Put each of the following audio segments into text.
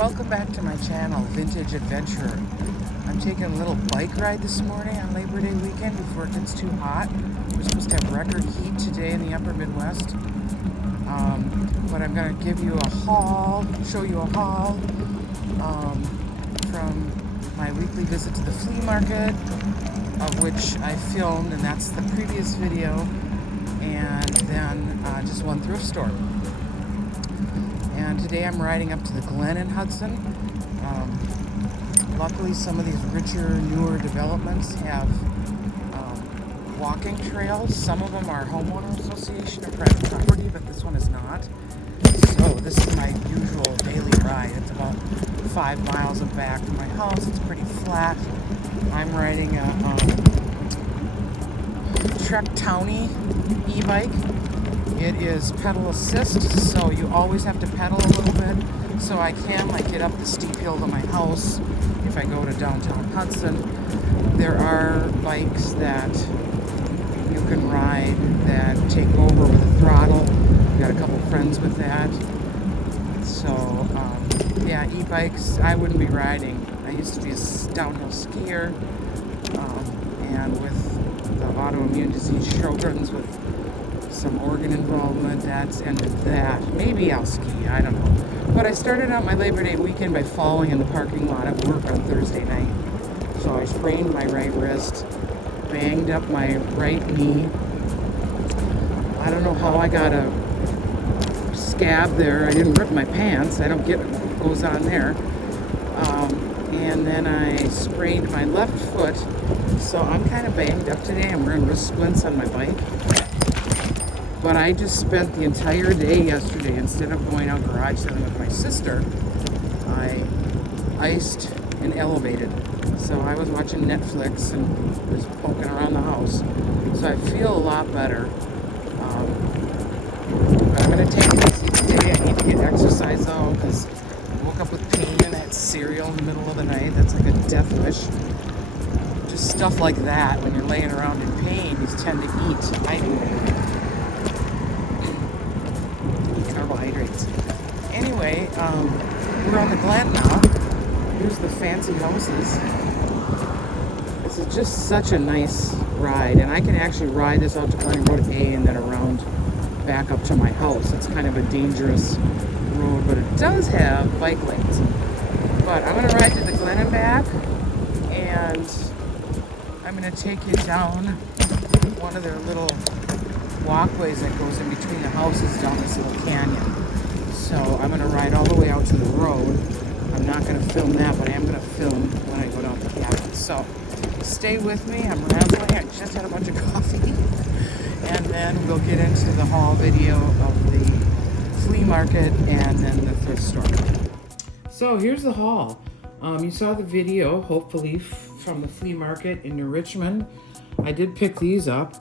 welcome back to my channel, Vintage Adventurer. I'm taking a little bike ride this morning on Labor Day weekend before it gets too hot. We're supposed to have record heat today in the upper Midwest. But I'm going to give you a haul, show you a haul from my weekly visit to the flea market, of which I filmed, and that's the previous video, and then just one thrift store. And today I'm riding up to the Glen in Hudson. Luckily, some of these richer, newer developments have walking trails. Some of them are homeowner association or private property, but this one is not. So this is my usual daily ride. It's about 5 miles and back from my house. It's pretty flat. I'm riding a Trek Townie e-bike. It is pedal assist, so you always have to pedal a little bit. So I can get up the steep hill to my house if I go to downtown Hudson. There are bikes that you can ride that take over with a throttle. Got a couple friends with that. So yeah, e-bikes I wouldn't be riding. I used to be a downhill skier, and with the autoimmune disease Sjogren's with some organ involvement, that's ended that. Maybe I'll ski, I don't know. But I started out my Labor Day weekend by falling in the parking lot at work on Thursday night. So I sprained my right wrist, banged up my right knee. I don't know how I got a scab there. I didn't rip my pants. I don't get what goes on there. And then I sprained my left foot. So I'm kind of banged up today. I'm wearing wrist splints on my bike. But I just spent the entire day yesterday, instead of going out garage selling with my sister, I iced and elevated. So I was watching Netflix and was poking around the house. So I feel a lot better. But I'm going to take it easy today. I need to get exercise though, because I woke up with pain and I had cereal in the middle of the night. That's like a death wish. Just stuff like that. When you're laying around in pain, you tend to eat. I do. Carbohydrates. Anyway, we're on the Glen now. Here's the fancy houses. This is just such a nice ride, and I can actually ride this out to Kearney Road A and then around back up to my house. It's kind of a dangerous road, but it does have bike lanes. But I'm going to ride to the Glen and back, and I'm going to take you down one of their little walkways that goes in between the houses down this little canyon. So I'm going to ride all the way out to the road. I'm not going to film that, but I am going to film when I go down the canyon. So stay with me. I'm rambling. I just had a bunch of coffee. And then we'll get into the haul video of the flea market and then the thrift store. So here's the haul. You saw the video, hopefully, from the flea market in New Richmond. I did pick these up.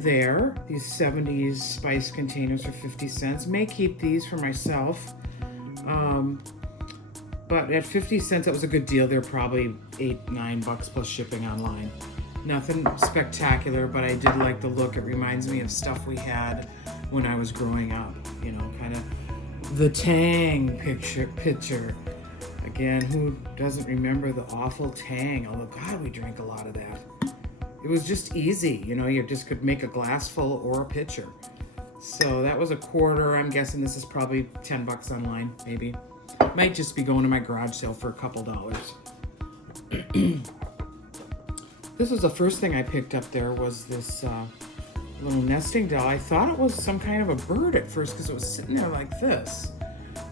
These 70s spice containers for 50 cents. May keep these for myself. But at 50 cents, that was a good deal. They're probably $8-9 plus shipping online. Nothing spectacular, but I did like the look. It reminds me of stuff we had when I was growing up. You know, kind of the Tang picture. Again, who doesn't remember the awful Tang? Although, God, we drank a lot of that. It was just easy, you know, you just could make a glass full or a pitcher. So that was a quarter. I'm guessing this is probably $10 online, maybe. Might just be going to my garage sale for a couple dollars. This was the first thing I picked up there, was this little nesting doll. I thought it was some kind of a bird at first because it was sitting there like this.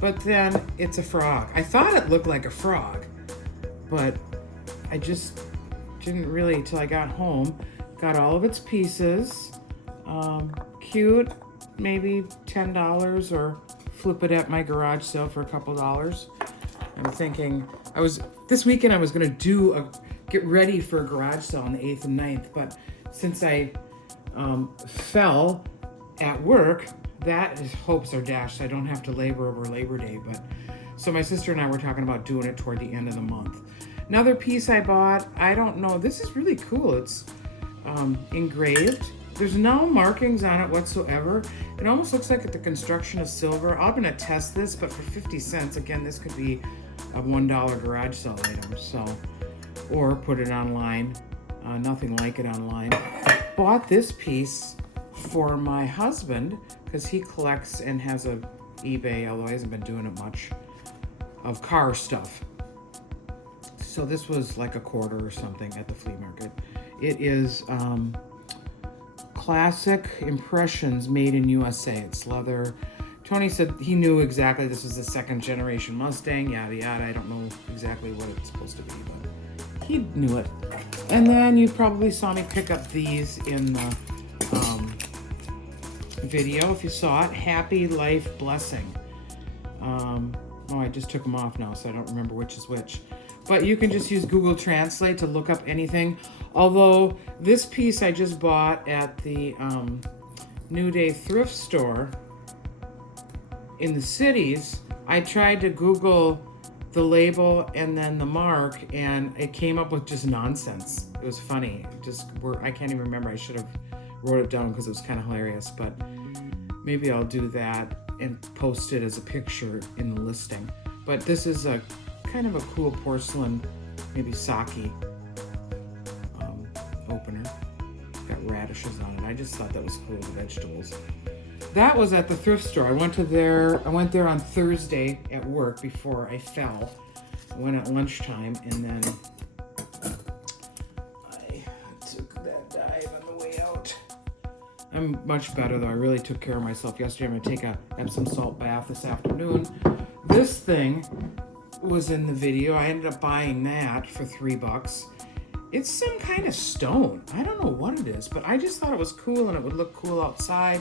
But then it's a frog. I thought it looked like a frog, but I just didn't really till I got home. Got all of its pieces. Cute, maybe $10, or flip it at my garage sale for a couple dollars. I'm thinking, this weekend I was gonna get ready for a garage sale on the 8th and 9th, but since I fell at work, hopes are dashed. I don't have to labor over Labor Day, so my sister and I were talking about doing it toward the end of the month. Another piece I bought, I don't know, this is really cool. It's engraved, There's no markings on it whatsoever. It almost looks like the construction is silver. I'm gonna test this, but for 50 cents, again, this could be a $1 garage sale item. So, or put it online. Nothing like it online. Bought this piece for my husband because he collects and has a eBay, although he hasn't been doing it much, of car stuff. So this was like $1 or something at the flea market. It is classic impressions made in USA. It's leather. Tony said he knew exactly this was the 2nd generation Mustang, yada yada. I don't know exactly what it's supposed to be, but he knew it. And then you probably saw me pick up these in the video. If you saw it, Happy Life Blessing. Oh, I just took them off now, so I don't remember which is which. But you can just use Google Translate to look up anything. Although this piece I just bought at the New Day thrift store in the cities, I tried to Google the label and then the mark, and it came up with just nonsense. It was funny. I can't even remember. I should have wrote it down because it was kind of hilarious, but maybe I'll do that and post it as a picture in the listing. But this is a kind of a cool porcelain, maybe sake opener. Got radishes on it. I just thought that was cool, the vegetables. That was at the thrift store. I went there on Thursday at work before I fell. I went at lunchtime, and then I took that dive on the way out. I'm much better though. I really took care of myself yesterday. I'm gonna take a Epsom salt bath this afternoon. This thing was in the video. I ended up buying that for $3. It's some kind of stone. I don't know what it is, but I just thought it was cool and it would look cool outside.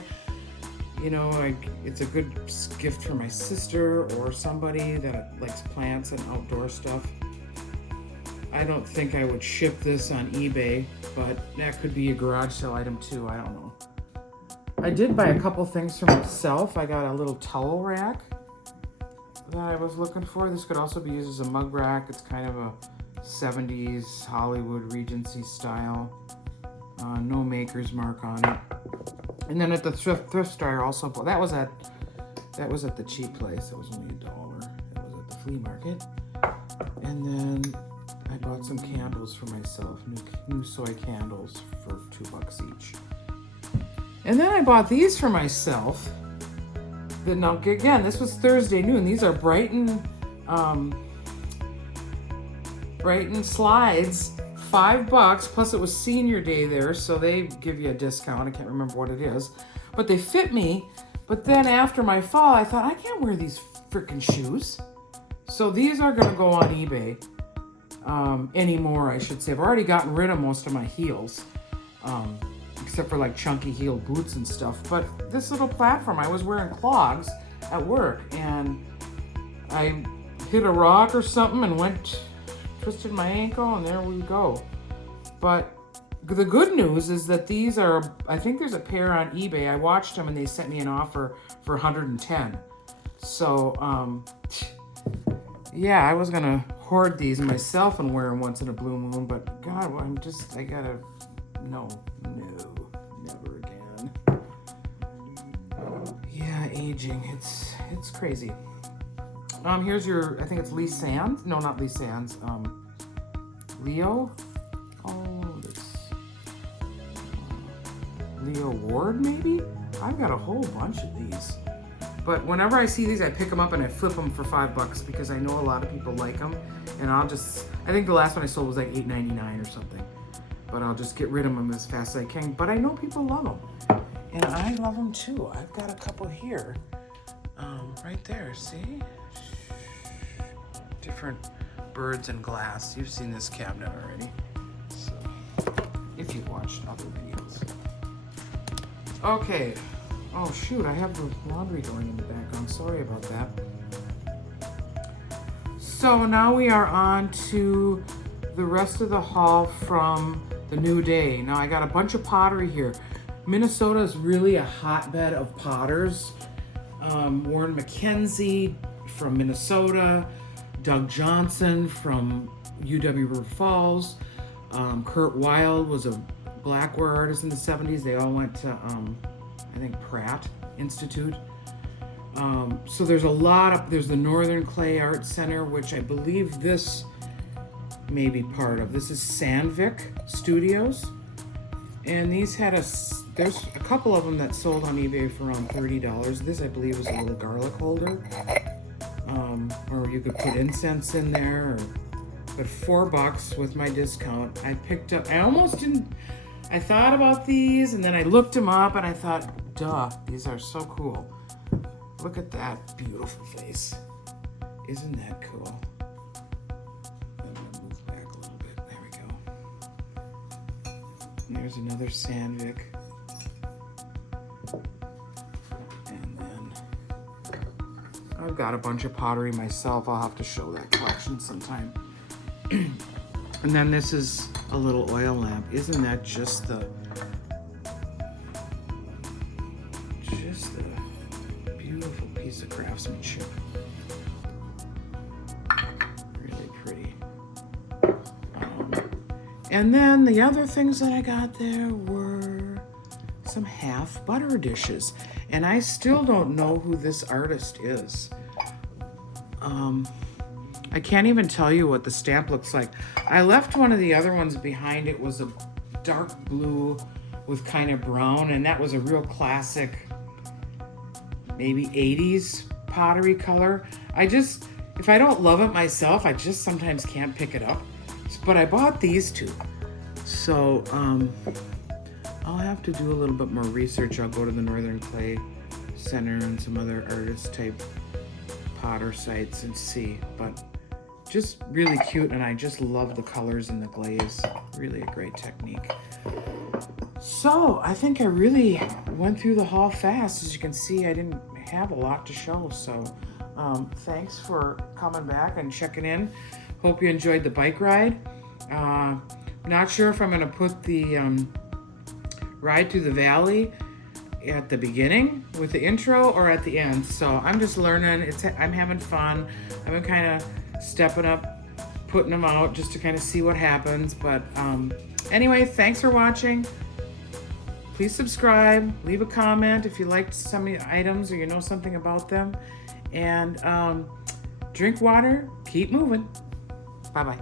You know, it's a good gift for my sister or somebody that likes plants and outdoor stuff. I don't think I would ship this on eBay, but that could be a garage sale item too. I don't know. I did buy a couple things for myself. I got a little towel rack that I was looking for. This could also be used as a mug rack. It's kind of a 70s Hollywood Regency style. No maker's mark on it. And then at the thrift store, also that was at the cheap place. It was only $1. It was at the flea market. And then I bought some candles for myself, new soy candles for $2 each. And then I bought these for myself. Now again, this was Thursday noon. These are Brighton slides. $5, plus it was senior day there, so they give you a discount. I can't remember what it is, but they fit me. But then after my fall, I thought, I can't wear these freaking shoes. So these are gonna go on eBay anymore, I should say. I've already gotten rid of most of my heels, except for like chunky heeled boots and stuff. But this little platform, I was wearing clogs at work, and I hit a rock or something and twisted my ankle, and there we go. But the good news is that these are, I think there's a pair on eBay. I watched them and they sent me an offer for 110. So, yeah, I was gonna hoard these myself and wear them once in a blue moon, but God, no, never again. Yeah, aging, it's crazy. Here's your, I think it's Lee Sands. No, not Lee Sands. Leo. Oh, this. Leo Ward, maybe? I've got a whole bunch of these. But whenever I see these, I pick them up and I flip them for $5 because I know a lot of people like them. And I think the last one I sold was like $8.99 or something. But I'll just get rid of them as fast as I can. But I know people love them. And I love them too. I've got a couple here. Right there, see? Different birds and glass. You've seen this cabinet already, so if you've watched other videos. Okay. Oh shoot, I have the laundry going in the background. Sorry about that. So now we are on to the rest of the haul from the New Day. Now I got a bunch of pottery here. Minnesota is really a hotbed of potters. Warren McKenzie from Minnesota, Doug Johnson from UW River Falls, Kurt Wilde was a Blackware artists in the 70s. They all went to, I think, Pratt Institute. So there's a lot of, there's the Northern Clay Art Center, which I believe this may be part of. This is Sandvik Studios. And these had there's a couple of them that sold on eBay for around $30. This, I believe, was a little garlic holder. Or you could put incense in there. But $4 with my discount. I picked up, I almost didn't, I thought about these and then I looked them up and I thought, duh, these are so cool. Look at that beautiful face. Isn't that cool? I'm gonna move back a little bit. There we go. And there's another Sandvik. And then I've got a bunch of pottery myself. I'll have to show that collection sometime. And then this is a little oil lamp. Isn't that just the beautiful piece of craftsmanship? Really pretty. And then the other things that I got there were some half butter dishes. And I still don't know who this artist is. I can't even tell you what the stamp looks like. I left one of the other ones behind. It was a dark blue with kind of brown, and that was a real classic, maybe 80s pottery color. If I don't love it myself, I just sometimes can't pick it up. But I bought these two. So I'll have to do a little bit more research. I'll go to the Northern Clay Center and some other artist type potter sites and see. But just really cute, and I just love the colors and the glaze. Really a great technique. So I think I really went through the haul fast. As you can see, I didn't have a lot to show. So thanks for coming back and checking in. Hope you enjoyed the bike ride. Not sure if I'm going to put the ride through the valley at the beginning with the intro or at the end. So I'm just learning. I'm having fun. I've been kind of stepping up, putting them out just to kind of see what happens. But anyway, thanks for watching. Please subscribe, leave a comment if you liked some of the items or you know something about them. And drink water, keep moving. Bye-bye.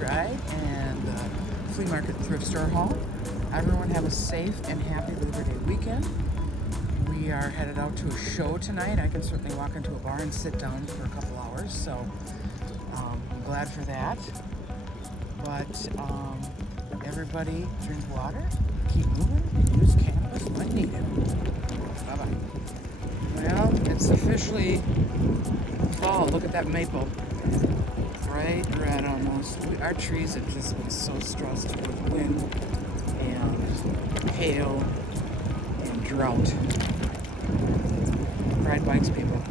Ride and the Flea Market Thrift Store haul. Everyone have a safe and happy Labor Day weekend. We are headed out to a show tonight. I can certainly walk into a bar and sit down for a couple hours, so I'm glad for that. But everybody drink water, keep moving, and use cannabis when needed. Bye-bye. Well, it's officially fall. Look at that maple. Bright red almost. Our trees have just been so stressed with wind and hail and drought. Ride bikes, people.